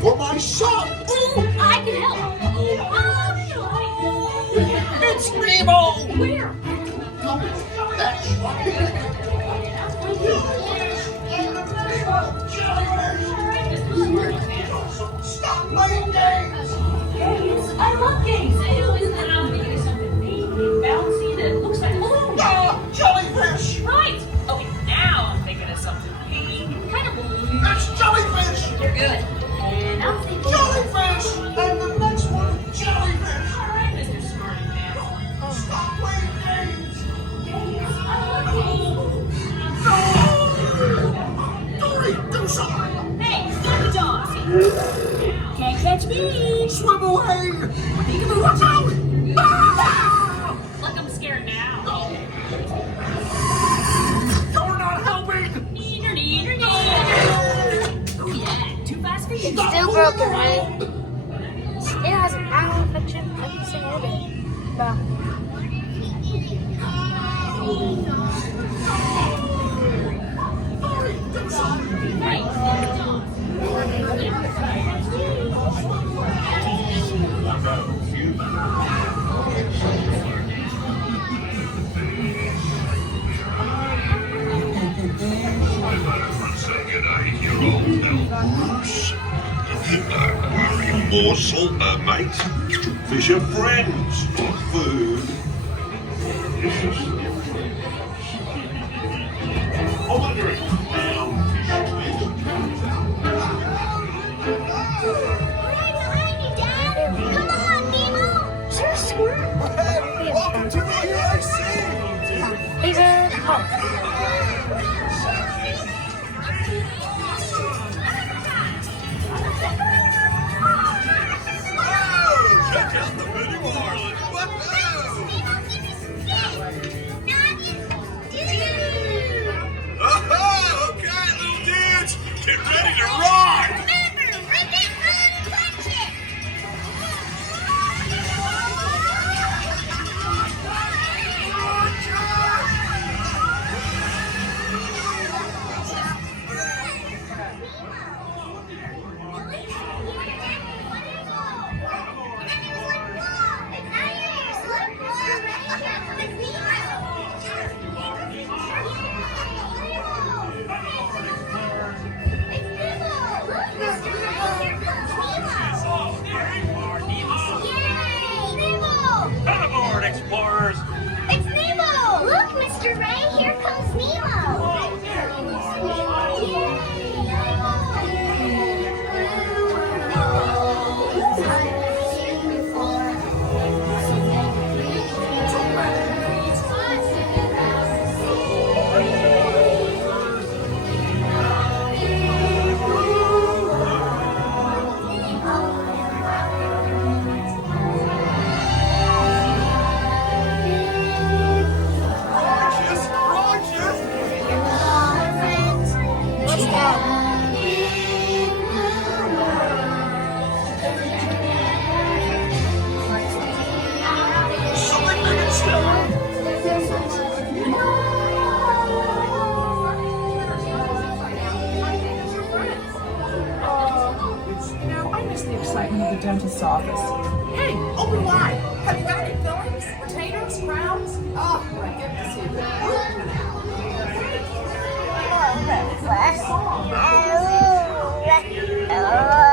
for my son. Ooh, I can help. It's Nemo. Where? That's right. Stop playing games. Games? I love games. Isn't that I'm thinking of something big and bouncy that looks like a balloon? Jellyfish. Right. Okay, now I'm thinking of something big, kind of balloon. That's jellyfish. You're good. And I'm thinking Jellyfish. And the next one, jellyfish. all right, Mr. Smarty Pants. Stop playing games. Games? I love games. Dory, do something. Hey, stop the dogs. Can't catch me. Swim away. Peekaboo, watch out. Ah! Look, I'm scared now. You're not helping. Neener, neener, neener. Oh yeah, too fast for you. Still broken, right? It has an eye infection. I can say it. But Dory, do something. Hey, Aquarium morsel, mate. Fish are friends, not food. I'm wondering how fish are Welcome to the EIC. bigger. Oh. Check out the mini marlin. Oh, okay, little dudes, get ready to rock. Come aboard, explorers. It's Nemo! Look, Mr. Ray, here comes Nemo! Something big and scary. I miss the excitement of the dentist's office. Hey, open wide. Have you got any fillings? Potatoes? Crowns? Oh, my goodness, you. Oh.